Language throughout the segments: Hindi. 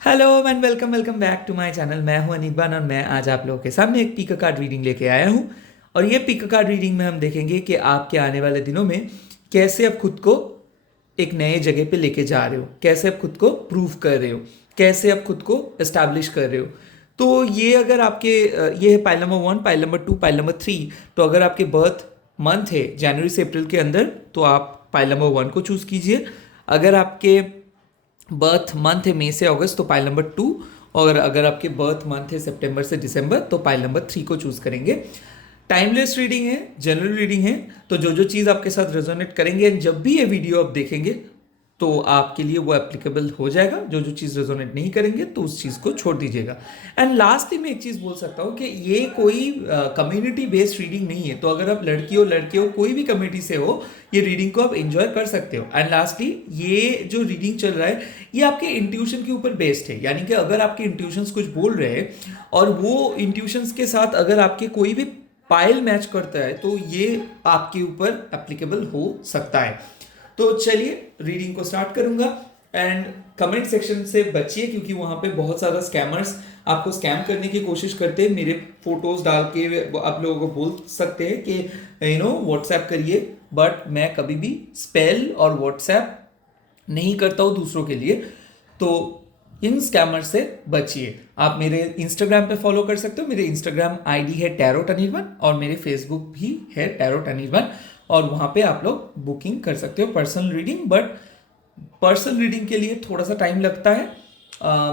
Hello and welcome welcome back to my channel. मैं हूं अनिर्बान और मैं आज आप लोगों के सामने एक पिक कार्ड रीडिंग लेके आया हूं। और ये पिक कार्ड रीडिंग में हम देखेंगे कि आपके आने वाले दिनों में कैसे आप खुद को एक नए जगह पे लेके जा रहे हो, कैसे आप खुद को प्रूव कर रहे हो, कैसे आप खुद को एस्टैब्लिश कर रहे हो। तो ये अगर आपके ये है pile number 1, pile number 2, pile number 3। तो अगर आपके बर्थ मंथ है जनवरी से अप्रैल के अंदर तो आप पाइल नंबर 1 को चूज कीजिए। अगर आपके बर्थ मंथ है मई से अगस्त तो पाइल नंबर 2। और अगर आपके बर्थ मंथ है सितंबर से दिसंबर तो पाइल नंबर 3 को चूज करेंगे। टाइमलेस रीडिंग है, जनरल रीडिंग है। तो जो जो चीज़ आपके साथ रेजोनेट करेंगे and जब भी ये वीडियो आप देखेंगे तो आपके लिए वो एप्लीकेबल हो जाएगा। जो जो चीज़ रेजोनेट नहीं करेंगे तो उस चीज़ को छोड़ दीजिएगा। एंड लास्टली मैं एक चीज़ बोल सकता हूँ कि ये कोई कम्युनिटी बेस्ड रीडिंग नहीं है। तो अगर आप लड़की हो कोई भी कम्युनिटी से हो, ये रीडिंग को आप एंजॉय कर सकते हो। एंड लास्टली ये जो रीडिंग चल रहा है ये आपके इंट्यूशन के ऊपर बेस्ड है। यानी कि अगर आपके इंट्यूशंस कुछ बोल रहे हैं और वो इंट्यूशंस के साथ अगर आपके कोई भी पाइल मैच करता है तो ये आपके ऊपर एप्लीकेबल हो सकता है। तो चलिए रीडिंग को स्टार्ट करूंगा। एंड कमेंट सेक्शन से बचिए क्योंकि वहां पे बहुत सारा स्कैमर्स आपको स्कैम करने की कोशिश करते हैं। मेरे फोटोज डाल के आप लोगों को बोल सकते हैं कि व्हाट्सएप करिए, बट मैं कभी भी स्पेल और व्हाट्सएप नहीं करता हूँ दूसरों के लिए। तो इन स्कैमर से बचिए। आप मेरे इंस्टाग्राम पे फॉलो कर सकते हो। मेरे इंस्टाग्राम आईडी है टैरोट अनिर्बान और मेरे फेसबुक भी है टैरोट अनिर्बान। और वहाँ पे आप लोग बुकिंग कर सकते हो personal reading. But personal reading के लिए थोड़ा सा टाइम लगता है।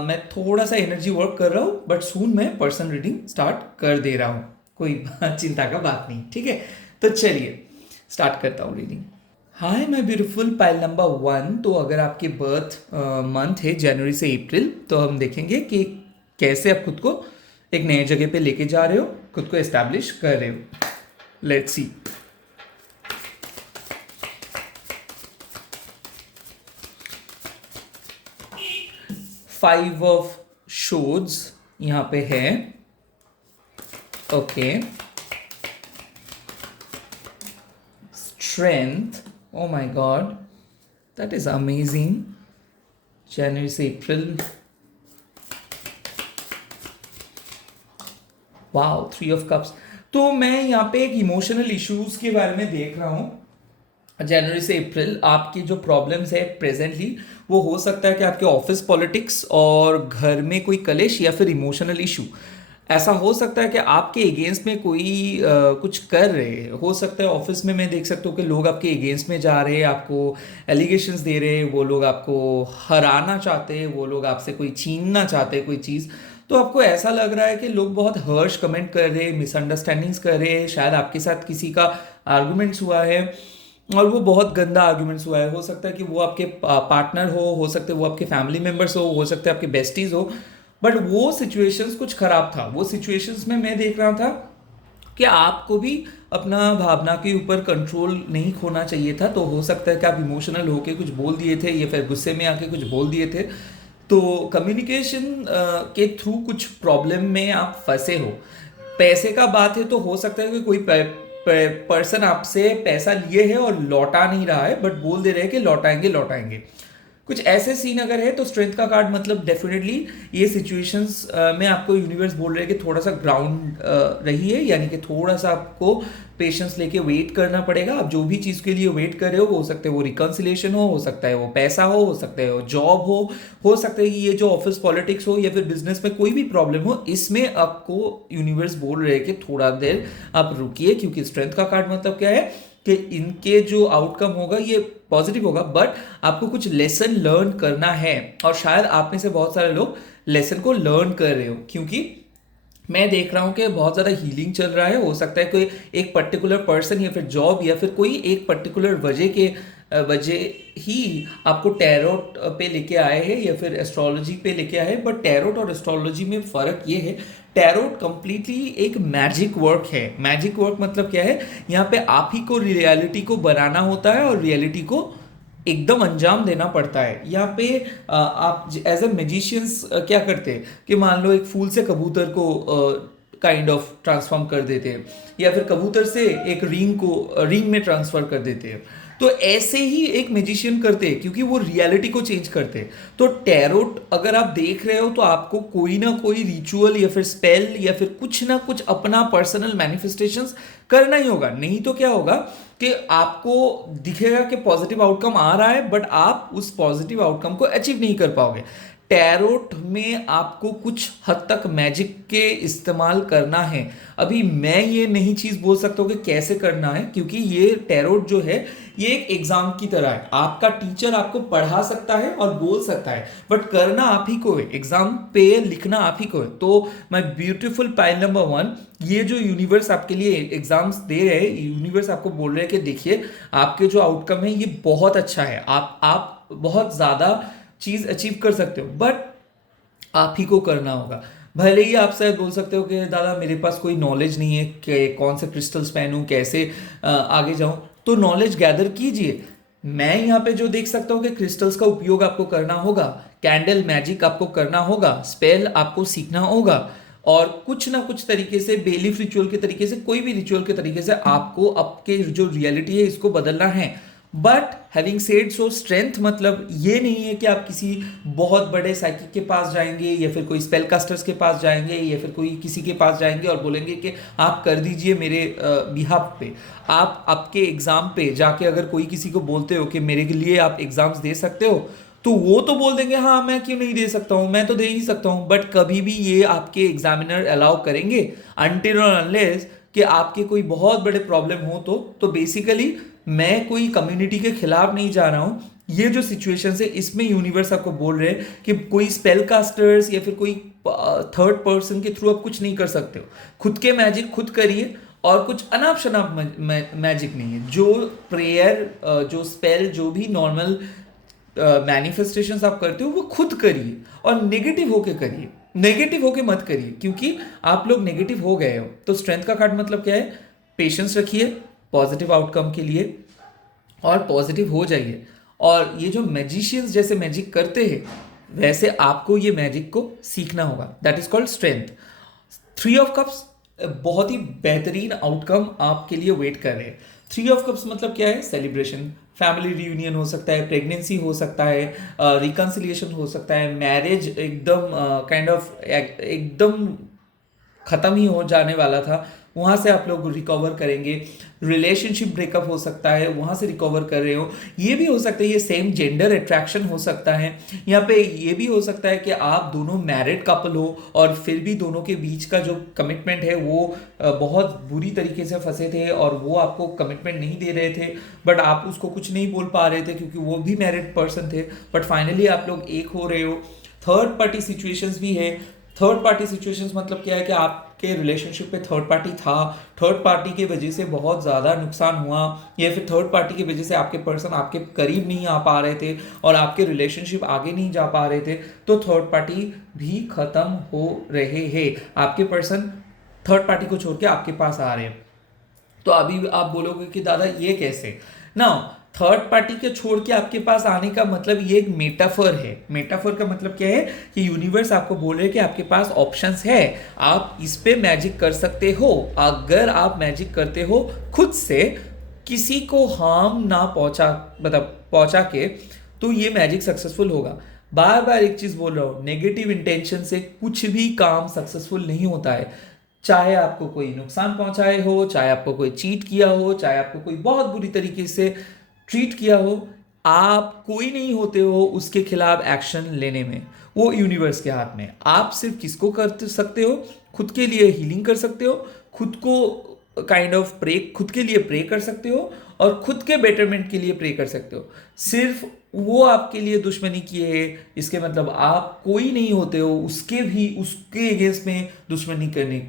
मैं थोड़ा सा एनर्जी वर्क कर रहा हूँ बट सून मैं पर्सनल रीडिंग स्टार्ट कर दे रहा हूँ। कोई चिंता का बात नहीं, ठीक है। तो चलिए स्टार्ट करता हूँ reading. Hi my beautiful pile number 1। तो अगर आपके बर्थ मंथ है जनवरी से अप्रैल तो हम देखेंगे कि कैसे आप खुद को एक नए जगह पे लेके जा रहे हो, खुद को एस्टैब्लिश कर रहे हो। Let's see. 5 ऑफ शोड्स यहाँ पे है। Okay, strength, oh my God, that is amazing. जनवरी से अप्रैल, वाओ, 3 ऑफ कप्स। तो मैं यहाँ पे एक इमोशनल इश्यूज के बारे में देख रहा हूँ। जनवरी से अप्रैल आपकी जो प्रॉब्लम्स है प्रेजेंटली वो हो सकता है कि आपके ऑफिस पॉलिटिक्स और घर में कोई कलेश या फिर इमोशनल इशू। ऐसा हो सकता है कि आपके अगेंस्ट में कोई कुछ कर रहे हो सकता है। ऑफिस में मैं देख सकता हूँ कि लोग आपके अगेंस्ट में जा रहे हैं, आपको एलिगेशंस दे रहे हैं, वो लोग आपको हराना चाहते हैं, वो लोग आपसे कोई छीनना चाहते हैं कोई चीज़। तो आपको ऐसा लग रहा है कि लोग बहुत हर्ष कमेंट कर रहे हैं, मिसअंडरस्टैंडिंग्स कर रहे हैं। शायद आपके साथ किसी का आर्गुमेंट्स हुआ है और वो बहुत गंदा आर्गुमेंट्स हुआ है। हो सकता है कि वो आपके पार्टनर हो सकते हैं वो आपके फैमिली मेम्बर्स हो सकते हैं आपके बेस्टीज हो। बट वो सिचुएशंस कुछ खराब था। वो सिचुएशंस में मैं देख रहा था कि आपको भी अपना भावना के ऊपर कंट्रोल नहीं खोना चाहिए था। तो हो सकता है कि आप इमोशनल होके कुछ बोल दिए थे या फिर गुस्से में आके कुछ बोल दिए थे। तो कम्युनिकेशन के थ्रू कुछ प्रॉब्लम में आप फंसे हो। पैसे का बात है तो हो सकता है कि कोई पर्सन आपसे पैसा लिए है और लौटा नहीं रहा है बट बोल दे रहे हैं कि लौटाएंगे लौटाएंगे। कुछ ऐसे सीन अगर है तो स्ट्रेंथ का कार्ड मतलब डेफिनेटली ये सिचुएशंस में आपको यूनिवर्स बोल रहे हैं कि थोड़ा सा ग्राउंड रहिए। यानी कि थोड़ा सा आपको पेशेंस लेके वेट करना पड़ेगा। आप जो भी चीज़ के लिए वेट कर रहे हो सकता है वो रिकन्सिलेशन हो सकता है वो पैसा हो सकता है वो जॉब हो सकता है कि ये जो ऑफिस पॉलिटिक्स हो या फिर बिजनेस में कोई भी प्रॉब्लम हो, इसमें आपको यूनिवर्स बोल रहे हैं कि थोड़ा देर आप रुकिए। क्योंकि स्ट्रेंथ का कार्ड मतलब क्या है कि इनके जो आउटकम होगा ये पॉजिटिव होगा बट आपको कुछ लेसन लर्न करना है। और शायद आप में से बहुत सारे लोग लेसन को लर्न कर रहे हो क्योंकि मैं देख रहा हूँ कि बहुत ज़्यादा हीलिंग चल रहा है। हो सकता है कोई एक पर्टिकुलर पर्सन या फिर जॉब या फिर कोई एक पर्टिकुलर वजह ही आपको टैरोट पे लेके आए हैं या फिर एस्ट्रोलॉजी पे लेके आए हैं। बट टैरोट और एस्ट्रोलॉजी में फ़र्क ये है, टैरोट कंप्लीटली एक मैजिक वर्क है। मैजिक वर्क मतलब क्या है, यहाँ पे आप ही को रियलिटी को बनाना होता है और रियलिटी को एकदम अंजाम देना पड़ता है। यहाँ पे आप एज अ मैजिशियंस क्या करते हैं कि मान लो एक फूल से कबूतर को काइंड ऑफ ट्रांसफॉर्म कर देते हैं या फिर कबूतर से एक रिंग में ट्रांसफर कर देते हैं। तो तो ऐसे ही एक मैजिशियन करते हैं, क्योंकि वो रियलिटी को चेंज करते हैं। तो टैरोट अगर आप देख रहे हो तो आपको कोई ना कोई रिचुअल या फिर स्पेल या फिर कुछ ना कुछ अपना पर्सनल मैनिफेस्टेशंस करना ही होगा। नहीं तो क्या होगा कि आपको दिखेगा कि पॉजिटिव आउटकम आ रहा है, बट आप उस पॉजिटिव आउटकम को अचीव नहीं कर पाओगे। टैरोट में आपको कुछ हद तक मैजिक के इस्तेमाल करना है। अभी मैं ये नहीं चीज बोल सकता हूँ कि कैसे करना है, क्योंकि ये टैरोट जो है ये एक एग्जाम की तरह है। आपका टीचर आपको पढ़ा सकता है और बोल सकता है, बट करना आप ही को है, एग्जाम पे लिखना आप ही को है। तो माय ब्यूटीफुल पाइल नंबर 1, ये जो यूनिवर्स आपके लिए एग्जाम्स दे रहे हैं, यूनिवर्स आपको बोल रहे हैं कि देखिए आपके जो आउटकम है ये बहुत अच्छा है, आप बहुत ज्यादा चीज अचीव कर सकते हो, बट आप ही को करना होगा। भले ही आप शायद बोल सकते हो कि दादा मेरे पास कोई नॉलेज नहीं है कि कौन से क्रिस्टल्स पहनूं, कैसे आगे जाऊं, तो नॉलेज गैदर कीजिए। मैं यहाँ पे जो देख सकता हूँ कि क्रिस्टल्स का उपयोग आपको करना होगा, कैंडल मैजिक आपको करना होगा, स्पेल आपको सीखना होगा, और कुछ ना कुछ तरीके से बेलीफ रिचुअल के तरीके से, कोई भी रिचुअल के तरीके से आपको आपके जो रियलिटी है इसको बदलना है। But having said so, strength मतलब ये नहीं है कि आप किसी बहुत बड़े साइकिक के पास जाएंगे या फिर कोई स्पेल कास्टर्स के पास जाएंगे या फिर कोई किसी के पास जाएंगे और बोलेंगे कि आप कर दीजिए मेरे बिहाफ पे। आप आपके एग्जाम पे जाके अगर कोई किसी को बोलते हो कि मेरे के लिए आप एग्जाम्स दे सकते हो, तो वो तो बोल देंगे हाँ मैं क्यों नहीं दे सकता हूँ, मैं तो दे ही सकता हूँ, बट कभी भी ये आपके एग्जामिनर अलाउ करेंगे अनटिल और अनलेस कि आपके कोई बहुत बड़े प्रॉब्लम हो। तो बेसिकली मैं कोई कम्युनिटी के खिलाफ नहीं जा रहा हूँ। ये जो सिचुएशन है इसमें यूनिवर्स आपको बोल रहे हैं कि कोई स्पेल कास्टर्स या फिर कोई थर्ड पर्सन के थ्रू आप कुछ नहीं कर सकते हो, खुद के मैजिक खुद करिए, और कुछ अनाप शनाप मैजिक नहीं है। जो प्रेयर, जो स्पेल, जो भी नॉर्मल मैनिफेस्टेशंस आप करते हो वो खुद करिए, और नेगेटिव होके करिए, नेगेटिव होके मत करिए, क्योंकि आप लोग नेगेटिव हो गए हो। तो स्ट्रेंथ का कार्ड मतलब क्या है, पेशेंस रखिए पॉजिटिव आउटकम के लिए और पॉजिटिव हो जाइए। और ये जो मैजिशियंस जैसे मैजिक करते हैं वैसे आपको ये मैजिक को सीखना होगा, that is called strength. 3 of cups बहुत ही बेहतरीन आउटकम आपके लिए वेट कर रहे हैं। 3 ऑफ कप्स मतलब क्या है, सेलिब्रेशन, फैमिली रियूनियन हो सकता है, प्रेगनेंसी हो सकता है, रिकन्सिलिएशन हो सकता है, मैरिज एकदम काइंड ऑफ एकदम खत्म ही हो जाने वाला था, वहां से आप लोग रिकवर करेंगे। रिलेशनशिप ब्रेकअप हो सकता है, वहां से रिकवर कर रहे हो। ये भी हो सकता है ये सेम जेंडर अट्रैक्शन हो सकता है। यहाँ पे ये भी हो सकता है कि आप दोनों मैरिड कपल हो और फिर भी दोनों के बीच का जो कमिटमेंट है वो बहुत बुरी तरीके से फंसे थे और वो आपको कमिटमेंट नहीं दे रहे थे, बट आप उसको कुछ नहीं बोल पा रहे थे क्योंकि वो भी मैरिड पर्सन थे, बट फाइनली आप लोग एक हो रहे हो। थर्ड पार्टी सिचुएशंस भी है। थर्ड पार्टी सिचुएशंस मतलब क्या है कि आपके रिलेशनशिप पे थर्ड पार्टी था, थर्ड पार्टी की वजह से बहुत ज़्यादा नुकसान हुआ, या फिर थर्ड पार्टी की वजह से आपके पर्सन आपके करीब नहीं आ पा रहे थे और आपके रिलेशनशिप आगे नहीं जा पा रहे थे, तो थर्ड पार्टी भी खत्म हो रहे हैं। आपके पर्सन थर्ड पार्टी को छोड़ के आपके पास आ रहे हैं। तो अभी आप बोलोगे कि दादा ये कैसे ना, थर्ड पार्टी के छोड़ के आपके पास आने का मतलब ये एक मेटाफर है। मेटाफर का मतलब क्या है कि यूनिवर्स आपको बोल रहे हैं कि आपके पास ऑप्शंस है, आप इस पे मैजिक कर सकते हो। अगर आप मैजिक करते हो खुद से, किसी को हार्म ना पहुंचा, मतलब पहुंचा के, तो ये मैजिक सक्सेसफुल होगा। बार बार एक चीज बोल रहा हूं, नेगेटिव इंटेंशन से कुछ भी काम सक्सेसफुल नहीं होता है। चाहे आपको कोई नुकसान पहुंचाए हो, चाहे आपको कोई चीट किया हो, चाहे आपको कोई बहुत बुरी तरीके से ट्रीट किया हो, आप कोई नहीं होते हो उसके खिलाफ एक्शन लेने में, वो यूनिवर्स के हाथ में। आप सिर्फ किसको कर सकते हो, खुद के लिए हीलिंग कर सकते हो, खुद को काइंड ऑफ प्रे, खुद के लिए प्रे कर सकते हो और खुद के बेटरमेंट के लिए प्रे कर सकते हो। सिर्फ वो आपके लिए दुश्मनी किए है इसके मतलब आप कोई नहीं होते हो उसके भी, उसके अगेंस्ट में दुश्मनी करने,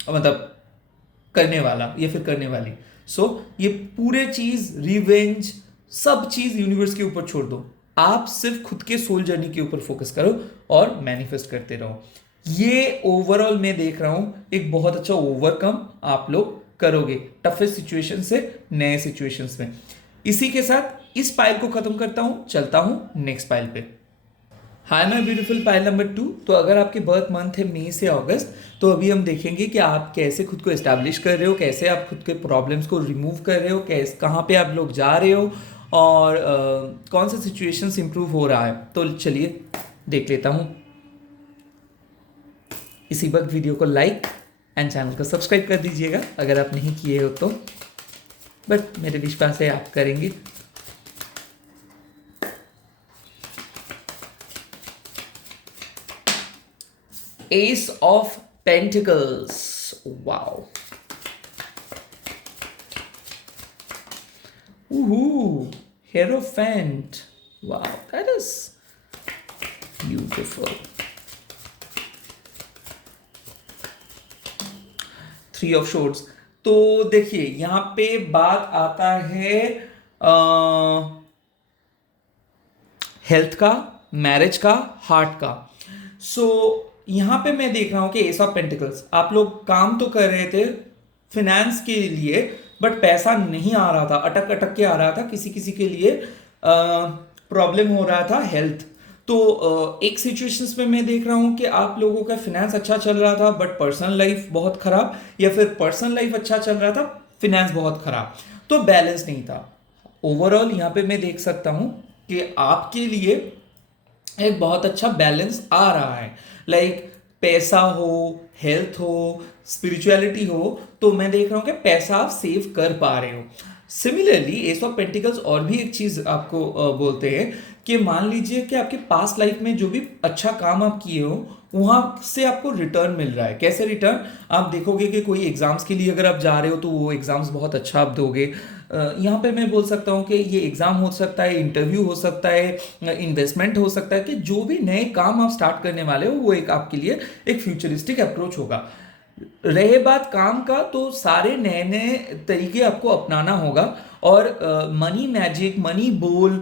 मतलब करने वाला या फिर करने वाली। सो ये पूरे चीज, रिवेंज, सब चीज यूनिवर्स के ऊपर छोड़ दो। आप सिर्फ खुद के सोल जर्नी के ऊपर फोकस करो और मैनिफेस्ट करते रहो। ये ओवरऑल मैं देख रहा हूं एक बहुत अच्छा ओवरकम आप लोग करोगे टफेस्ट सिचुएशन से नए सिचुएशंस में। इसी के साथ इस पाइल को खत्म करता हूं, चलता हूं नेक्स्ट पाइल पे। Hi my beautiful pile number 2। तो अगर आपके बर्थ मंथ है मई से अगस्त, तो अभी हम देखेंगे कि आप कैसे खुद को एस्टैब्लिश कर रहे हो, कैसे आप खुद के प्रॉब्लम्स को रिमूव कर रहे हो, कैसे कहाँ पे आप लोग जा रहे हो और कौन सा सिचुएशंस इंप्रूव हो रहा है। तो चलिए देख लेता हूँ। इसी वक्त वीडियो को लाइक एंड चैनल को सब्सक्राइब कर दीजिएगा अगर आप नहीं किए हो तो, बट मेरे विश्वास है आप करेंगे। S of pentacles, wow, Hierophant, wow, that is beautiful. Three of shorts. तो देखिए यहाँ पे बात आता है हेल्थ का, मैरिज का, हार्ट का। सो यहाँ पे मैं देख रहा हूँ कि एस ऑफ पेंटिकल्स, आप लोग काम तो कर रहे थे फिनेंस के लिए, बट पैसा नहीं आ रहा था, अटक अटक के आ रहा था। किसी किसी के लिए प्रॉब्लम हो रहा था हेल्थ। तो एक सिचुएशंस में मैं देख रहा हूँ कि आप लोगों का फिनेंस अच्छा चल रहा था बट पर्सनल लाइफ बहुत खराब, या फिर पर्सनल लाइफ अच्छा चल रहा था, फिनेंस बहुत खराब, तो बैलेंस नहीं था। ओवरऑल यहाँ पे मैं देख सकता हूँ कि आपके लिए एक बहुत अच्छा बैलेंस आ रहा है। लाइक पैसा हो, हेल्थ हो, स्पिरिचुअलिटी हो, तो मैं देख रहा हूँ कि पैसा आप सेव कर पा रहे हो। सिमिलरली एस ऑफ पेंटिकल्स और भी एक चीज आपको बोलते हैं कि मान लीजिए कि आपके पास्ट लाइफ में जो भी अच्छा काम आप किए हो वहां से आपको रिटर्न मिल रहा है। कैसे रिटर्न? आप देखोगे कि कोई एग्जाम्स के लिए अगर आप जा रहे हो तो वो एग्जाम्स बहुत अच्छा आप दोगे। यहाँ पे मैं बोल सकता हूँ कि ये एग्जाम हो सकता है, इंटरव्यू हो सकता है, इन्वेस्टमेंट हो सकता है, कि जो भी नए काम आप स्टार्ट करने वाले हो वो एक आपके लिए एक फ्यूचरिस्टिक अप्रोच होगा। रहे बात काम का, तो सारे नए नए तरीके आपको अपनाना होगा। और मनी मैजिक, मनी बोल,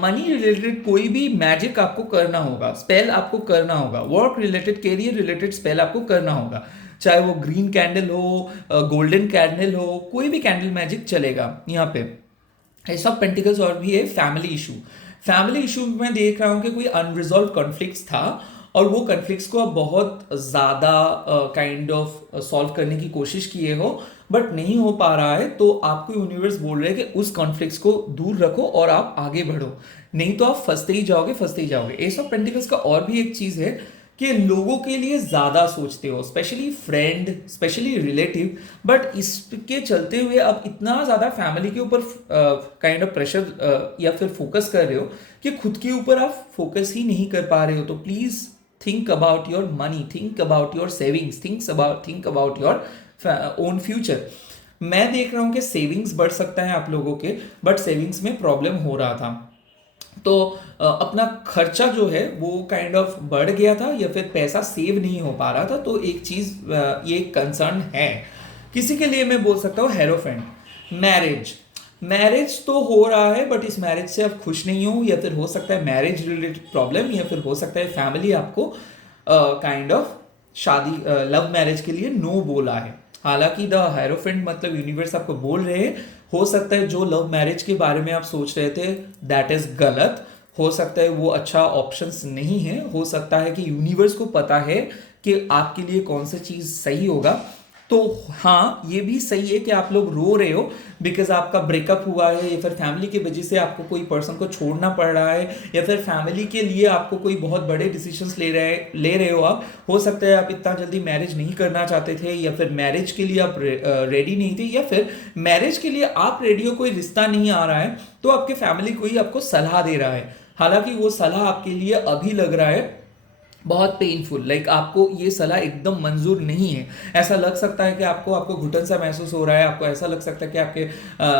मनी रिलेटेड कोई भी मैजिक आपको करना होगा, स्पेल आपको करना होगा, work related, career related spell आपको करना होगा। चाहे वो ग्रीन कैंडल हो, गोल्डन कैंडल हो, कोई भी कैंडल मैजिक चलेगा यहाँ पे। एस ऑफ पेंटिकल्स और भी है फैमिली इशू। फैमिली इशू में देख रहा हूँ कि कोई अनरिजॉल्व कॉन्फ्लिक्ट्स था और वो कॉन्फ्लिक्ट्स को आप बहुत ज़्यादा काइंड ऑफ सॉल्व करने की कोशिश किए हो बट नहीं हो पा रहा है। तो आपको यूनिवर्स बोल रहे हैं कि उस कॉन्फ्लिक्ट्स को दूर रखो और आप आगे बढ़ो, नहीं तो आप फंसते ही जाओगे, फंसते ही जाओगे। एस ऑफ पेंटिकल्स का और भी एक चीज़ है कि लोगों के लिए ज़्यादा सोचते हो, specially friend, specially relative, but इसके चलते हुए आप इतना ज़्यादा फैमिली के ऊपर काइंड ऑफ प्रेशर या फिर फोकस कर रहे हो कि खुद के ऊपर आप फोकस ही नहीं कर पा रहे हो। तो please think about your money, think about your savings, think about your own future। मैं देख रहा हूं कि सेविंग्स बढ़ सकता है आप लोगों के, बट सेविंग्स में प्रॉब्लम हो रहा था। तो अपना खर्चा जो है वो काइंड ऑफ बढ़ गया था या फिर पैसा सेव नहीं हो पा रहा था। तो एक चीज ये कंसर्न है। किसी के लिए मैं बोल सकता हूँ हेरोफेंट, मैरिज। मैरिज तो हो रहा है बट इस मैरिज से आप खुश नहीं हो, या फिर हो सकता है मैरिज रिलेटेड प्रॉब्लम, या फिर हो सकता है फैमिली आपको काइंड ऑफ शादी लव मैरिज के लिए नो बोला है। हालांकि द हायरोफेंट मतलब यूनिवर्स आपको बोल रहे हैं हो सकता है जो लव मैरिज के बारे में आप सोच रहे थे दैट इज गलत, हो सकता है वो अच्छा ऑप्शंस नहीं है, हो सकता है कि यूनिवर्स को पता है कि आपके लिए कौन सा चीज़ सही होगा। तो हाँ, ये भी सही है कि आप लोग रो रहे हो बिकॉज आपका ब्रेकअप हुआ है, या फिर फैमिली की वजह से आपको कोई पर्सन को छोड़ना पड़ रहा है, या फिर फैमिली के लिए आपको कोई बहुत बड़े डिसीजंस ले रहे हो आप। हो सकता है आप इतना जल्दी मैरिज नहीं करना चाहते थे, या फिर मैरिज के लिए आप रेडी नहीं थे, या फिर मैरिज के लिए आप रेडी हो, कोई रिश्ता नहीं आ रहा है, तो आपके फैमिली कोई आपको सलाह दे रहा है। हालांकि वो सलाह आपके लिए अभी लग रहा है बहुत पेनफुल, लाइक आपको ये सलाह एकदम मंजूर नहीं है। ऐसा लग सकता है कि आपको घुटन सा महसूस हो रहा है, आपको ऐसा लग सकता है कि आपके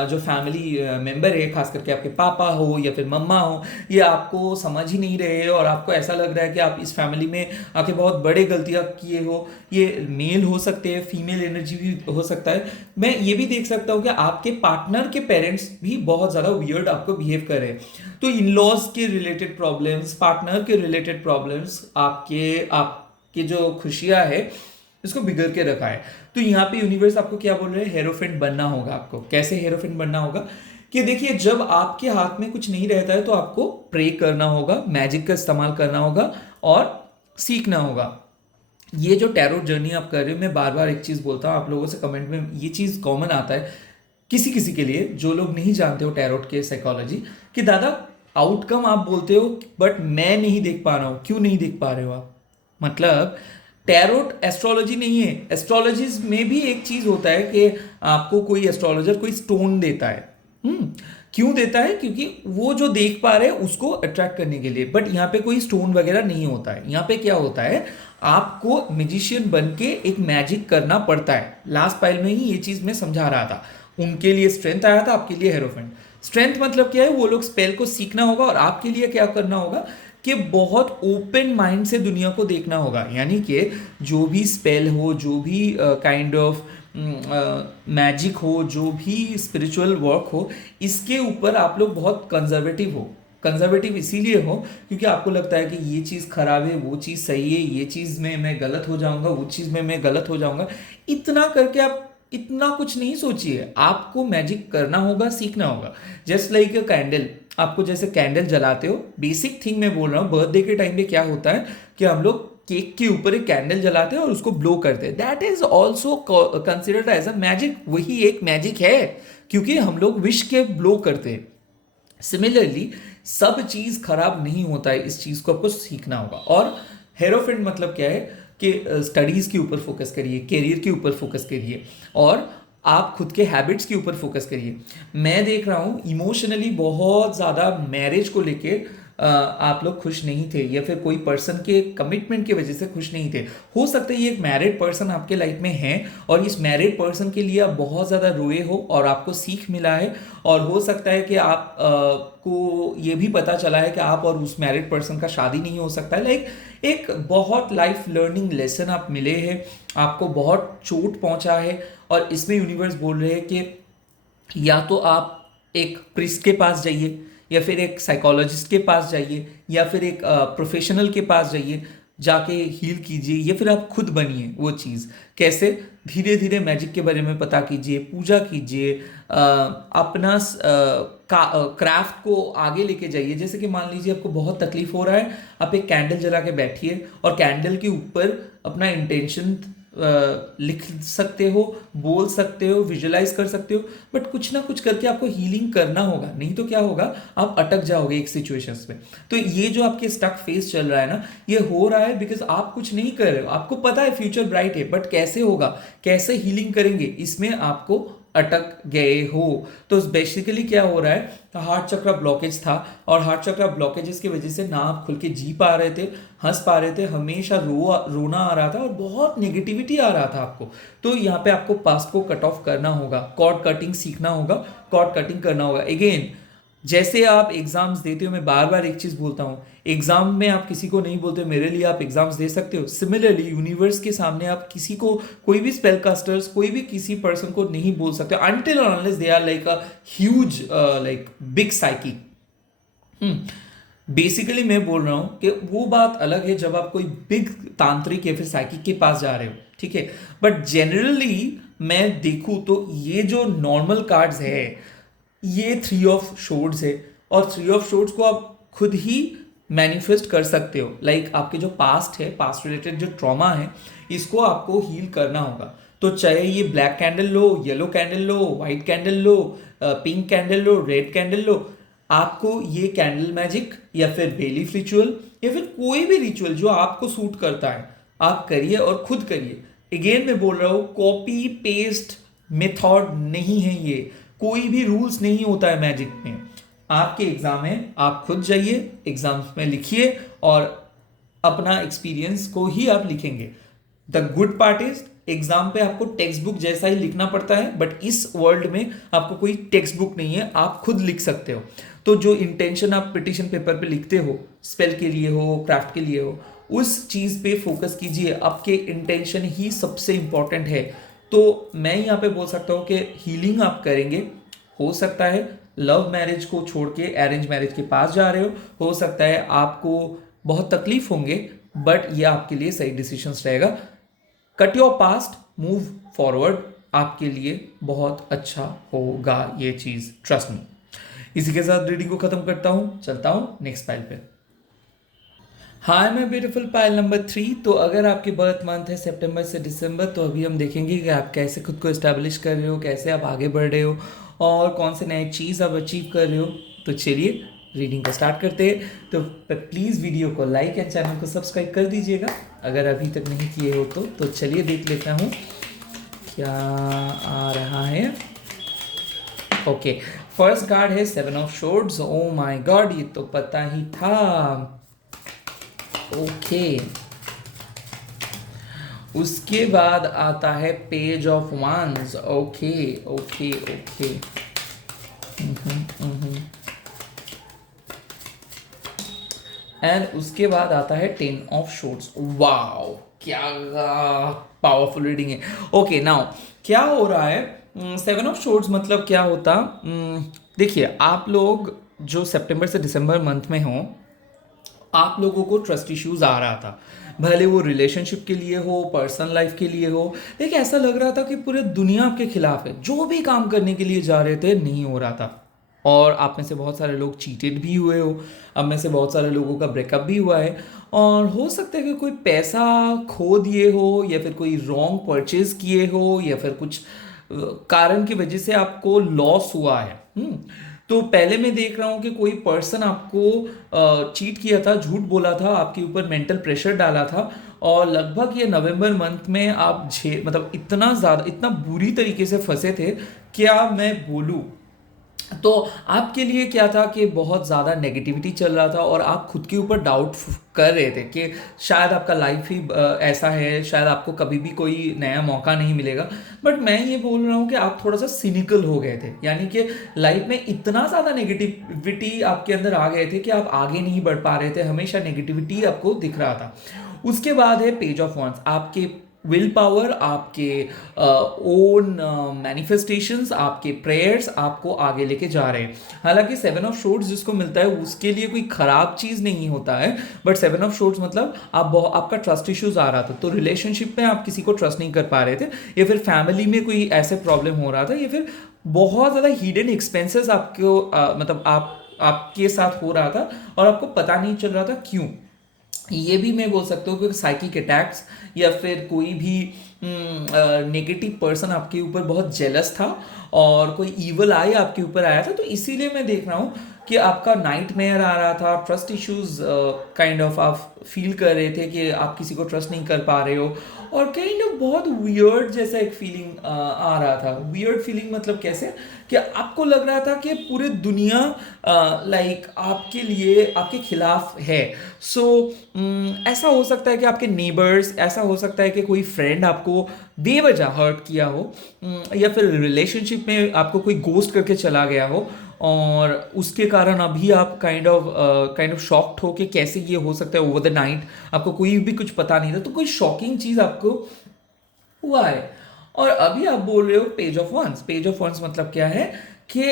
जो फैमिली मेंबर है, खास करके आपके पापा हो या फिर मम्मा हो, ये आपको समझ ही नहीं रहे, और आपको ऐसा लग रहा है कि आप इस फैमिली में आके बहुत बड़े गलतियां किए हो। ये मेल हो सकते हैं, फीमेल एनर्जी भी हो सकता है। मैं ये भी देख सकता हूँ कि आपके पार्टनर के पेरेंट्स भी बहुत ज़्यादा वियर्ड आपको बिहेव कर रहे हैं। तो इन लॉज के रिलेटेड प्रॉब्लम्स, पार्टनर के रिलेटेड प्रॉब्लम्स आपके जो खुशियां है इसको बिगड़ के रखा है। तो यहाँ पे यूनिवर्स आपको क्या बोल रहे हैं, हेरोफेंट बनना होगा आपको। कैसे हेरोफेंट बनना होगा कि देखिए, जब आपके हाथ में कुछ नहीं रहता है तो आपको प्रे करना होगा, मैजिक का इस्तेमाल करना होगा और सीखना होगा। ये जो टैरो जर्नी आप कर रहे हो, मैं बार बार एक चीज बोलता हूँ आप लोगों से, कमेंट में ये चीज कॉमन आता है किसी किसी के लिए जो लोग नहीं जानते हो टैरोट के साइकोलॉजी, कि दादा आउटकम आप बोलते हो बट मैं नहीं देख पा रहा हूं, क्यों नहीं देख पा रहे हो आप? मतलब टैरोट एस्ट्रोलॉजी नहीं है। एस्ट्रोलॉजी में भी एक चीज होता है कि आपको कोई एस्ट्रोलॉजर कोई स्टोन देता है। हम्म। क्यों देता है? क्योंकि वो जो देख पा रहे हैं उसको अट्रैक्ट करने के लिए। बट यहाँ पे कोई स्टोन वगैरह नहीं होता है। यहाँ पे क्या होता है, आपको म्यूजिशियन बन के एक मैजिक करना पड़ता है। लास्ट पाइल में ही ये चीज मैं समझा रहा था। उनके लिए स्ट्रेंथ आया था, आपके लिए हेरोफेंट। स्ट्रेंथ मतलब क्या है, वो लोग स्पेल को सीखना होगा, और आपके लिए क्या करना होगा कि बहुत ओपन माइंड से दुनिया को देखना होगा। यानी कि जो भी स्पेल हो, जो भी काइंड ऑफ मैजिक हो, जो भी स्पिरिचुअल वर्क हो, इसके ऊपर आप लोग बहुत कंजर्वेटिव हो। कंजर्वेटिव इसीलिए हो क्योंकि आपको लगता है कि ये चीज़ खराब है, वो चीज़ सही है, ये चीज़ में मैं गलत हो जाऊंगा, वो चीज़ में मैं गलत हो जाऊंगा। इतना करके आप इतना कुछ नहीं सोचिए। आपको मैजिक करना होगा, सीखना होगा। जस्ट लाइक अ कैंडल, आपको जैसे कैंडल जलाते हो, बेसिक थिंग मैं बोल रहा हूँ। बर्थडे के टाइम पे क्या होता है कि हम लोग केक के ऊपर एक कैंडल जलाते हैं और उसको ब्लो करते हैं। That is also considered as a magic. वही एक मैजिक है, क्योंकि हम लोग विश के ब्लो करते हैं। सिमिलरली सब चीज खराब नहीं होता है, इस चीज को आपको सीखना होगा। और हेरोफेंट मतलब क्या है कि स्टडीज के ऊपर फोकस करिए, करियर के ऊपर फोकस करिए, और आप खुद के हैबिट्स के ऊपर फोकस करिए। मैं देख रहा हूँ इमोशनली बहुत ज़्यादा मैरिज को लेके आप लोग खुश नहीं थे, या फिर कोई पर्सन के कमिटमेंट की वजह से खुश नहीं थे। हो सकता है ये एक मैरिड पर्सन आपके लाइफ में है, और इस मैरिड पर्सन के लिए आप बहुत ज़्यादा रोए हो और आपको सीख मिला है। और हो सकता है कि आप को ये भी पता चला है कि आप और उस मैरिड पर्सन का शादी नहीं हो सकता है। लाइक एक बहुत लाइफ लर्निंग लेसन आप मिले हैं, आपको बहुत चोट पहुंचा है, और इसमें यूनिवर्स बोल रहे हैं कि या तो आप एक प्रिस्ट के पास जाइए, या फिर एक साइकोलॉजिस्ट के पास जाइए, या फिर एक प्रोफेशनल के पास जाइए, जाके हील कीजिए, या फिर आप खुद बनिए वो चीज़। कैसे? धीरे धीरे मैजिक के बारे में पता कीजिए, पूजा कीजिए, अपना क्राफ्ट को आगे लेके जाइए। जैसे कि मान लीजिए आपको बहुत तकलीफ हो रहा है, आप एक कैंडल जला के बैठिए और कैंडल के ऊपर अपना इंटेंशन लिख सकते हो, बोल सकते हो, विजुलाइज कर सकते हो। बट कुछ ना कुछ करके आपको हीलिंग करना होगा, नहीं तो क्या होगा, आप अटक जाओगे एक सिचुएशंस में। तो ये जो आपके स्टक फेस चल रहा है ना, ये हो रहा है बिकॉज आप कुछ नहीं कर रहे हो। आपको पता है फ्यूचर ब्राइट है, बट कैसे होगा, कैसे हीलिंग करेंगे, इसमें आपको अटक गए हो। तो बेसिकली क्या हो रहा है, हार्ट चक्र ब्लॉकेज था, और हार्ट चक्र ब्लॉकेजेस की वजह से ना आप खुल के जी पा रहे थे, हंस पा रहे थे, हमेशा रोना आ रहा था, और बहुत नेगेटिविटी आ रहा था आपको। तो यहाँ पे आपको पास्ट को कट ऑफ करना होगा, कॉर्ड कटिंग सीखना होगा, कॉर्ड कटिंग करना होगा। अगेन, जैसे आप एग्जाम्स देते हो, मैं बार बार एक चीज बोलता हूँ, एग्जाम में आप किसी को नहीं बोलते मेरे लिए आप एग्जाम्स दे सकते हो। सिमिलरली यूनिवर्स के सामने आप किसी को, कोई भी स्पेल कास्टर्स, कोई भी किसी पर्सन को नहीं बोल सकते अनटिल और unless they are like a huge like big psyche. Basically मैं बोल रहा हूं कि वो बात अलग है जब आप कोई बिग तांत्रिक या फिर साइकिक के पास जा रहे हो, ठीक है। बट जनरली मैं देखूं तो ये जो नॉर्मल कार्ड्स है, ये 3 ऑफ शोर्ड्स है, और 3 ऑफ शोर्ड्स को आप खुद ही मैनिफेस्ट कर सकते हो। लाइक आपके जो पास्ट है, पास्ट रिलेटेड जो ट्रॉमा है, इसको आपको हील करना होगा। तो चाहे ये ब्लैक कैंडल लो, येलो कैंडल लो, व्हाइट कैंडल लो, पिंक कैंडल लो, रेड कैंडल लो, आपको ये कैंडल मैजिक या फिर बेलीफ रिचुअल या फिर कोई भी रिचुअल जो आपको सूट करता है, आप करिए और खुद करिए। अगेन मैं बोल रहा हूँ, कॉपी पेस्ट मेथड नहीं है ये, कोई भी रूल्स नहीं होता है मैजिक में। आपके एग्जाम है, आप खुद जाइए, एग्जाम्स में लिखिए, और अपना एक्सपीरियंस को ही आप लिखेंगे। The good part is, exam पे आपको टेक्स्ट बुक जैसा ही लिखना पड़ता है, बट इस वर्ल्ड में आपको कोई टेक्स्ट बुक नहीं है, आप खुद लिख सकते हो। तो जो इंटेंशन आप पिटिशन पेपर पे लिखते हो, स्पेल के लिए हो, क्राफ्ट के लिए हो, उस चीज पे फोकस कीजिए। आपके इंटेंशन ही सबसे इंपॉर्टेंट है। तो मैं यहाँ पे बोल सकता हूँ कि हीलिंग आप करेंगे, हो सकता है लव मैरिज को छोड़ के अरेंज मैरिज के पास जा रहे हो सकता है आपको बहुत तकलीफ होंगे, बट ये आपके लिए सही डिसीजंस रहेगा। Cut your past, move forward, आपके लिए बहुत अच्छा होगा ये चीज, ट्रस्ट मी। इसी के साथ रीडिंग को खत्म करता हूं, चलता हूं नेक्स्ट फाइल पे। Hi my beautiful pile number 3। तो अगर आपकी बर्थ मंथ है सितंबर से दिसंबर, तो अभी हम देखेंगे कि आप कैसे खुद को इस्टेब्लिश कर रहे हो, कैसे आप आगे बढ़ रहे हो और कौन से नए चीज़ आप अचीव कर रहे हो। तो चलिए रीडिंग को स्टार्ट करते हैं। तो प्लीज़ वीडियो को लाइक एंड चैनल को सब्सक्राइब कर दीजिएगा अगर अभी तक नहीं किए हो तो चलिए देख लेता हूँ क्या आ रहा है। ओके, फर्स्ट कार्ड है 7 of shorts. O my God, ये तो पता ही था। ओके, उसके बाद आता है page of wands। Okay okay okay, and उसके बाद आता है 10 ऑफ शॉर्ट्स। वाओ, क्या पावरफुल रीडिंग है। ओके, नाउ क्या हो रहा है 7 ऑफ शॉर्ट्स मतलब क्या होता। देखिए, आप लोग जो सितंबर से दिसंबर मंथ में हो, आप लोगों को ट्रस्ट इश्यूज आ रहा था, भले वो रिलेशनशिप के लिए हो, पर्सनल लाइफ के लिए हो। देखिए, ऐसा लग रहा था कि पूरे दुनिया आपके खिलाफ है, जो भी काम करने के लिए जा रहे थे नहीं हो रहा था। और आप में से बहुत सारे लोग चीटेड भी हुए हो, अब में से बहुत सारे लोगों का ब्रेकअप भी हुआ है, और हो सकता है कि कोई पैसा खो दिए हो, या फिर कोई रॉन्ग परचेज किए हो, या फिर कुछ कारण की वजह से आपको लॉस हुआ है। तो पहले मैं देख रहा हूँ कि कोई पर्सन आपको चीट किया था, झूठ बोला था, आपके ऊपर मेंटल प्रेशर डाला था, और लगभग ये नवंबर मंथ में आप मतलब इतना ज़्यादा, इतना बुरी तरीके से फंसे थे, क्या मैं बोलूँ। तो आपके लिए क्या था कि बहुत ज़्यादा नेगेटिविटी चल रहा था, और आप खुद के ऊपर डाउट कर रहे थे कि शायद आपका लाइफ ही ऐसा है, शायद आपको कभी भी कोई नया मौका नहीं मिलेगा। बट मैं ये बोल रहा हूँ कि आप थोड़ा सा सिनिकल हो गए थे, यानी कि लाइफ में इतना ज़्यादा नेगेटिविटी आपके अंदर आ गए थे कि आप आगे नहीं बढ़ पा रहे थे, हमेशा नेगेटिविटी आपको दिख रहा था। उसके बाद है पेज ऑफ wands। आपके विल पावर, आपके ओन मैनिफेस्टेशंस, आपके प्रेयर्स आपको आगे लेके जा रहे हैं। हालांकि 7 ऑफ शॉर्ट्स जिसको मिलता है उसके लिए कोई खराब चीज़ नहीं होता है, बट 7 ऑफ शॉर्ट्स मतलब आपका ट्रस्ट इश्यूज आ रहा था, तो रिलेशनशिप में आप किसी को ट्रस्ट नहीं कर पा रहे थे, या फिर फैमिली में कोई ऐसे प्रॉब्लम हो रहा था, या फिर बहुत ज़्यादा हिडन एक्सपेंसेस आपको मतलब आपके साथ हो रहा था, और आपको पता नहीं चल रहा था क्यों। ये भी मैं बोल सकता हूँ कि साइकिक अटैक्स, या फिर कोई भी नेगेटिव पर्सन आपके ऊपर बहुत जेलस था, और कोई ईवल आई आपके ऊपर आया था, तो इसीलिए मैं देख रहा हूँ कि आपका नाइटमेयर आ रहा था, ट्रस्ट इश्यूज काइंड ऑफ आप फील कर रहे थे कि आप किसी को ट्रस्ट नहीं कर पा रहे हो, और काइंड ऑफ बहुत वियर्ड जैसा एक फीलिंग आ रहा था। वियर्ड फीलिंग मतलब कैसे, कि आपको लग रहा था कि पूरी दुनिया लाइक आपके लिए, आपके खिलाफ है। सो ऐसा हो सकता है कि आपके नेबर्स, ऐसा हो सकता है कि कोई फ्रेंड आपको बेवजह हर्ट किया हो, या फिर रिलेशनशिप में आपको कोई गोस्ट करके चला गया हो, और उसके कारण अभी आप काइंड ऑफ शॉक्ड हो कि कैसे ये हो सकता है ओवर द नाइट, आपको कोई भी कुछ पता नहीं था, तो कोई शॉकिंग चीज़ आपको हुआ है। और अभी आप बोल रहे हो page of wands। Page of wands मतलब क्या है कि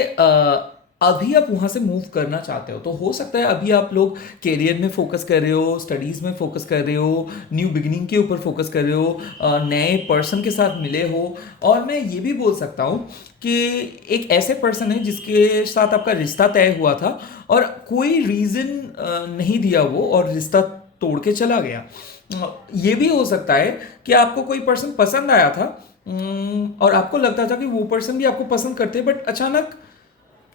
अभी आप वहां से मूव करना चाहते हो, तो हो सकता है अभी आप लोग कैरियर में फोकस कर रहे हो, स्टडीज में फोकस कर रहे हो, न्यू बिगिनिंग के ऊपर फोकस कर रहे हो, नए पर्सन के साथ मिले हो। और मैं ये भी बोल सकता हूँ कि एक ऐसे पर्सन है जिसके साथ आपका रिश्ता तय हुआ था, और कोई रीजन नहीं दिया वो, और रिश्ता तोड़ के चला गया। ये भी हो सकता है कि आपको कोई पर्सन पसंद आया था, और आपको लगता था कि वो पर्सन भी आपको पसंद करते, बट अचानक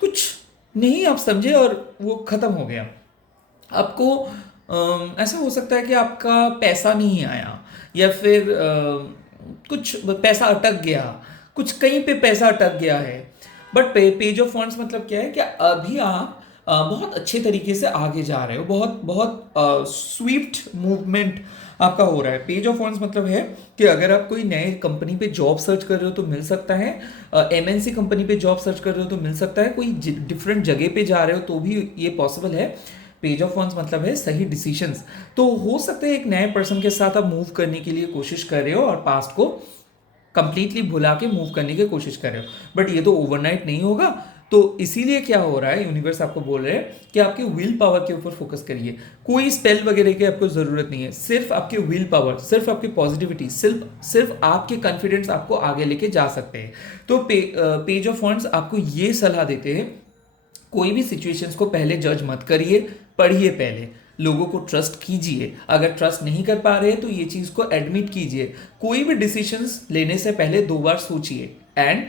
कुछ नहीं आप समझे और वो खत्म हो गया। आपको ऐसा हो सकता है कि आपका पैसा नहीं आया, या फिर कुछ पैसा अटक गया, कुछ कहीं पे पैसा अटक गया है। बट पेज ऑफ wands मतलब क्या है कि अभी आप बहुत अच्छे तरीके से आगे जा रहे हो, बहुत बहुत स्विफ्ट मूवमेंट आपका हो रहा है। पेज ऑफ wands मतलब है कि अगर आप कोई नए कंपनी पे जॉब सर्च कर रहे हो तो मिल सकता है, एमएनसी कंपनी पे जॉब सर्च कर रहे हो तो मिल सकता है, कोई डिफरेंट जगह पे जा रहे हो तो भी ये पॉसिबल है। पेज ऑफ wands मतलब है सही डिसीजंस। तो हो सकता है एक नए पर्सन के साथ आप मूव करने के लिए कोशिश कर रहे हो, और पास्ट को कंप्लीटली भुला के मूव करने की कोशिश कर रहे हो, बट ये तो ओवरनाइट नहीं होगा। तो इसीलिए क्या हो रहा है, यूनिवर्स आपको बोल रहे हैं कि आपके विल पावर के ऊपर फोकस करिए। कोई स्पेल वगैरह की आपको जरूरत नहीं है, सिर्फ आपके विल पावर, सिर्फ आपकी पॉजिटिविटी, सिर्फ सिर्फ आपके कॉन्फिडेंस आपको आगे लेके जा सकते हैं। तो पेज ऑफ wands आपको ये सलाह देते हैं, कोई भी सिचुएशंस को पहले जज मत करिए, पढ़िए पहले, लोगों को ट्रस्ट कीजिए। अगर ट्रस्ट नहीं कर पा रहे हैं तो ये चीज़ को एडमिट कीजिए। कोई भी डिसीजंस लेने से पहले 2 बार सोचिए, एंड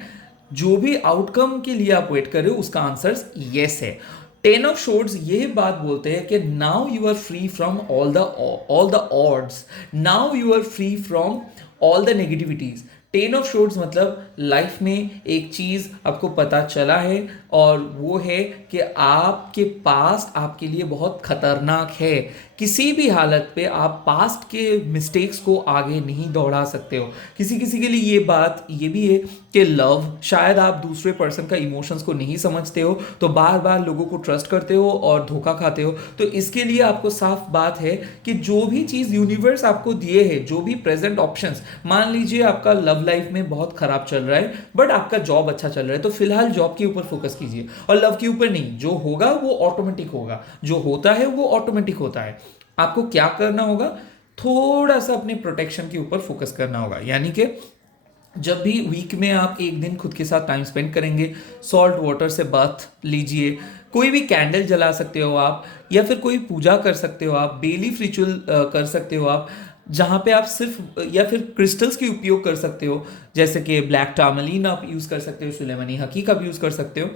जो भी आउटकम के लिए आप वेट कर रहे हो उसका आंसर यस है। 10 ऑफ शोर्ड्स ये बात बोलते हैं कि now you are free from all the odds, now you are free from all the negativities. 10 of शोर्ड्स मतलब लाइफ में एक चीज आपको पता चला है, और वो है कि आपके पास्ट आपके लिए बहुत खतरनाक है। किसी भी हालत पे आप पास्ट के मिस्टेक्स को आगे नहीं दौड़ा सकते हो। किसी किसी के लिए ये बात ये भी है कि लव, शायद आप दूसरे पर्सन का इमोशंस को नहीं समझते हो, तो बार बार लोगों को ट्रस्ट करते हो और धोखा खाते हो। तो इसके लिए आपको साफ बात है कि जो भी चीज़ यूनिवर्स आपको दिए है, जो भी प्रेजेंट ऑप्शंस, मान लीजिए आपका लव लाइफ में बहुत खराब चल रहा है बट आपका जॉब अच्छा चल रहा है, तो फिलहाल जॉब के ऊपर फोकस कीजिए और लव के ऊपर नहीं। जो होगा वो ऑटोमेटिक होगा, जो होता है वो ऑटोमेटिक होता है। आपको क्या करना होगा, थोड़ा सा अपने प्रोटेक्शन के ऊपर फोकस करना होगा। यानी कि जब भी वीक में आप एक दिन खुद के साथ टाइम स्पेंड करेंगे, सॉल्ट वाटर से बाथ लीजिए, कोई भी कैंडल जला सकते हो आप, या फिर कोई पूजा कर सकते हो आप, बेलीफ रिचुअल कर सकते हो आप, जहाँ पे आप सिर्फ, या फिर क्रिस्टल्स की उपयोग कर सकते हो, जैसे कि ब्लैक टार्मलिन आप यूज़ कर सकते हो, सुलेमानी हकीक आप यूज़ कर सकते हो।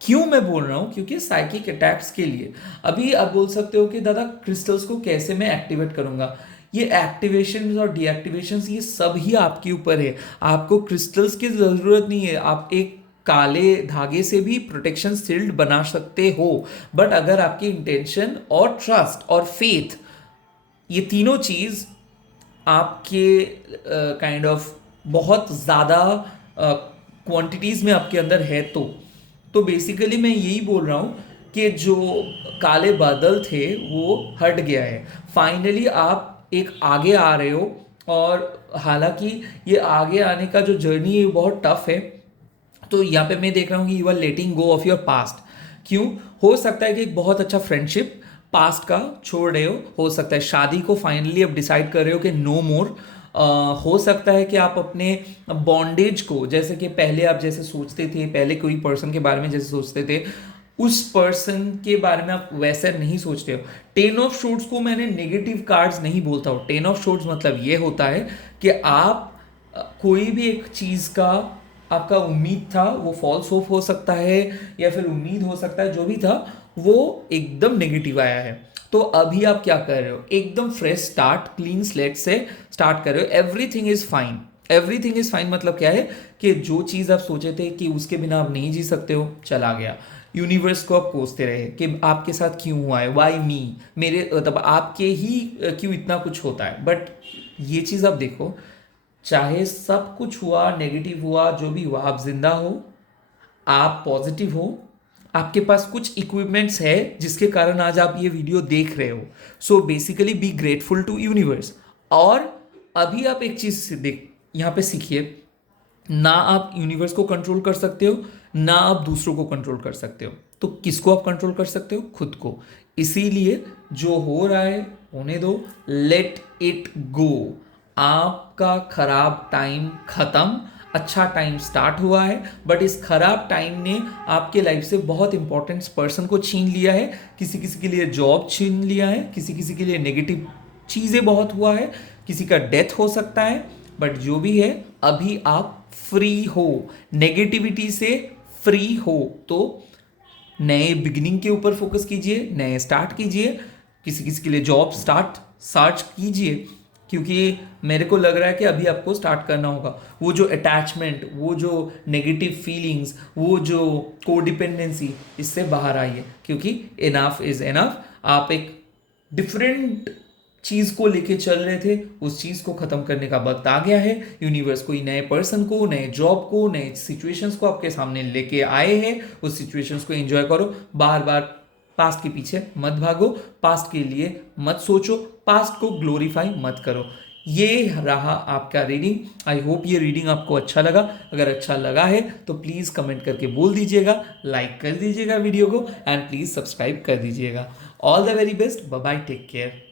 क्यों मैं बोल रहा हूँ, क्योंकि साइकिक अटैक्स के लिए अभी आप बोल सकते हो कि दादा क्रिस्टल्स को कैसे मैं एक्टिवेट करूँगा। ये एक्टिवेशन और डीएक्टिवेशन ये सब ही आपके ऊपर है। आपको क्रिस्टल्स की ज़रूरत नहीं है, आप एक काले धागे से भी प्रोटेक्शन शील्ड बना सकते हो। बट अगर आपकी इंटेंशन और ट्रस्ट और फेथ, ये तीनों चीज़ आपके काइंड ऑफ बहुत ज़्यादा क्वांटिटीज़ में आपके अंदर है, तो बेसिकली मैं यही बोल रहा हूँ कि जो काले बादल थे वो हट गया है। फाइनली आप एक आगे आ रहे हो, और हालांकि ये आगे आने का जो जर्नी है वो बहुत टफ है। तो यहाँ पे मैं देख रहा हूँ कि you are letting go of your past. क्यों? हो सकता है कि एक बहुत अच्छा फ्रेंडशिप पास्ट का छोड़ रहे हो सकता है शादी को फाइनली अब डिसाइड कर रहे हो कि नो मोर। हो सकता है कि आप अपने बॉन्डेज को, जैसे कि पहले आप जैसे सोचते थे, पहले कोई पर्सन के बारे में जैसे सोचते थे, उस पर्सन के बारे में आप वैसे नहीं सोचते हो। 10 ऑफ शोर्ड्स को मैंने नेगेटिव कार्ड्स नहीं बोलता हूँ। 10 ऑफ शोर्ड्स मतलब ये होता है कि आप कोई भी एक चीज़ का आपका उम्मीद था वो फॉल्स ऑफ हो सकता है, या फिर उम्मीद हो सकता है जो भी था वो एकदम नेगेटिव आया है। तो अभी आप क्या कर रहे हो, एकदम फ्रेश स्टार्ट, क्लीन स्लेट से स्टार्ट कर रहे हो। Everything is fine, everything is fine मतलब क्या है कि जो चीज़ आप सोचे थे कि उसके बिना आप नहीं जी सकते हो, चला गया। यूनिवर्स को आप कोसते रहे कि आपके साथ क्यों हुआ है, वाई मी, मेरे मतलब आपके ही क्यों इतना कुछ होता है। बट ये चीज़ आप देखो, चाहे सब कुछ हुआ, नेगेटिव हुआ, जो भी हुआ, आप जिंदा हो, आप पॉजिटिव हो, आपके पास कुछ इक्विपमेंट्स है जिसके कारण आज आप ये वीडियो देख रहे हो। So basically be grateful to universe. और अभी आप एक चीज देख यहाँ पे सीखिए, ना आप यूनिवर्स को कंट्रोल कर सकते हो, ना आप दूसरों को कंट्रोल कर सकते हो। तो किसको आप कंट्रोल कर सकते हो? खुद को। इसीलिए जो हो रहा है होने दो, लेट इट गो। आपका खराब टाइम खत्म, अच्छा टाइम स्टार्ट हुआ है। बट इस खराब टाइम ने आपके लाइफ से बहुत इंपॉर्टेंट पर्सन को छीन लिया है। किसी किसी के लिए जॉब छीन लिया है, किसी किसी के लिए नेगेटिव चीज़ें बहुत हुआ है, किसी का डेथ हो सकता है। बट जो भी है, अभी आप फ्री हो, नेगेटिविटी से फ्री हो। तो नए बिगिनिंग के ऊपर फोकस कीजिए, नए स्टार्ट कीजिए। किसी किसी के लिए जॉब स्टार्ट सर्च कीजिए, क्योंकि मेरे को लग रहा है कि अभी आपको स्टार्ट करना होगा। वो जो अटैचमेंट, वो जो नेगेटिव फीलिंग्स, वो जो कोडिपेंडेंसी, इससे बाहर आइए, क्योंकि इनफ इज इनफ। आप एक डिफरेंट चीज़ को लेके चल रहे थे, उस चीज़ को ख़त्म करने का वक्त आ गया है। यूनिवर्स कोई नए पर्सन को, नए जॉब को, नए सिचुएशंस को आपके सामने लेके आए हैं। उस सिचुएशंस को एंजॉय करो, बार बार पास्ट के पीछे मत भागो, पास्ट के लिए मत सोचो, पास्ट को ग्लोरीफाई मत करो। ये रहा आपका रीडिंग। आई होप ये रीडिंग आपको अच्छा लगा। अगर अच्छा लगा है तो प्लीज़ कमेंट करके बोल दीजिएगा, लाइक कर दीजिएगा वीडियो को, एंड प्लीज़ सब्सक्राइब कर दीजिएगा। All the very best, bye bye, take care.